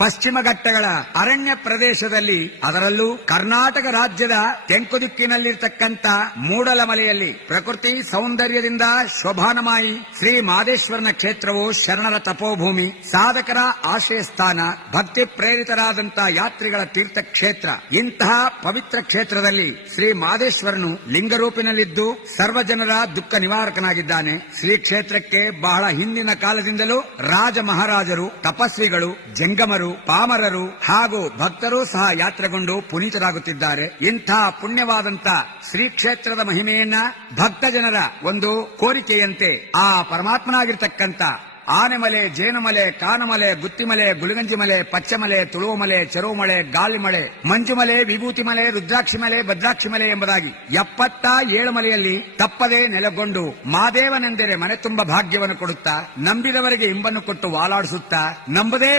ಪಶ್ಚಿಮ ಘಟ್ಟಗಳ ಅರಣ್ಯ ಪ್ರದೇಶದಲ್ಲಿ, ಅದರಲ್ಲೂ ಕರ್ನಾಟಕ ರಾಜ್ಯದ ತೆಂಕುದಿಕ್ಕಿನಲ್ಲಿರ್ತಕ್ಕಂಥ ಮೂಡಲಮಲೆಯಲ್ಲಿ ಪ್ರಕೃತಿ ಸೌಂದರ್ಯದಿಂದ ಶೋಭಾನಮಾಯಿ ಶ್ರೀ ಮಾದೇಶ್ವರನ ಕ್ಷೇತ್ರವು ಶರಣರ ತಪೋಭೂಮಿ, ಸಾಧಕರ ಆಶ್ರಯ ಸ್ಥಾನ, ಭಕ್ತಿ ಪ್ರೇರಿತರಾದಂತಹ ಯಾತ್ರಿಗಳ ತೀರ್ಥ ಕ್ಷೇತ್ರ. ಇಂತಹ ಪವಿತ್ರ ಕ್ಷೇತ್ರದಲ್ಲಿ ಶ್ರೀ ಮಾದೇಶ್ವರನು ಲಿಂಗರೂಪಿನಲ್ಲಿದ್ದು ಸರ್ವ ಜನರ ದುಃಖ ನಿವಾರಕನಾಗಿದ್ದಾನೆ. ಶ್ರೀ ಕ್ಷೇತ್ರಕ್ಕೆ ಬಹಳ ಹಿಂದಿನ ಕಾಲದಿಂದಲೂ ರಾಜ ಮಹಾರಾಜರು, ತಪಸ್ವಿಗಳು, ಜಂಗಮರು, ಪಾಮರರು ಹಾಗೂ ಭಕ್ತರು ಸಹ ಯಾತ್ರೆಗೊಂಡು ಪುನೀತರಾಗುತ್ತಿದ್ದಾರೆ. ಇಂಥ ಪುಣ್ಯವಾದಂತ ಶ್ರೀ ಕ್ಷೇತ್ರದ ಮಹಿಮೆಯನ್ನ ಭಕ್ತ ಜನರ ಒಂದು ಕೋರಿಕೆಯಂತೆ ಆ ಪರಮಾತ್ಮನಾಗಿರ್ತಕ್ಕಂಥ ಆನೆಮಲೆ, ಜೇನುಮಲೆ, ಕಾನಮಲೆ, ಗುತ್ತಿಮಲೆ, ಗುಳಿಗಂಜಿಮಲೆ, ಪಚ್ಚಮಲೆ, ತುಳುವಮಲೆ, ಚೆರುವುಮಲೆ, ಗಾಳಿಮಲೆ, ಮಂಜುಮಲೆ, ವಿಭೂತಿಮಲೆ, ರುದ್ರಾಕ್ಷಿಮಲೆ, ಭದ್ರಾಕ್ಷಿಮಲೆ ಎಂಬುದಾಗಿ 77 ಮಲೆಯಲ್ಲಿ ತಪ್ಪದೇ ನೆಲೆಗೊಂಡು ಮಾದೇವನೆಂದರೆ ಮನೆ ತುಂಬ ಭಾಗ್ಯವನ್ನು ಕೊಡುತ್ತಾ, ನಂಬಿದವರಿಗೆ ಇಂಬನ್ನು ಕೊಟ್ಟು ವಾಲಾಡಿಸುತ್ತಾ, ನಂಬದೇ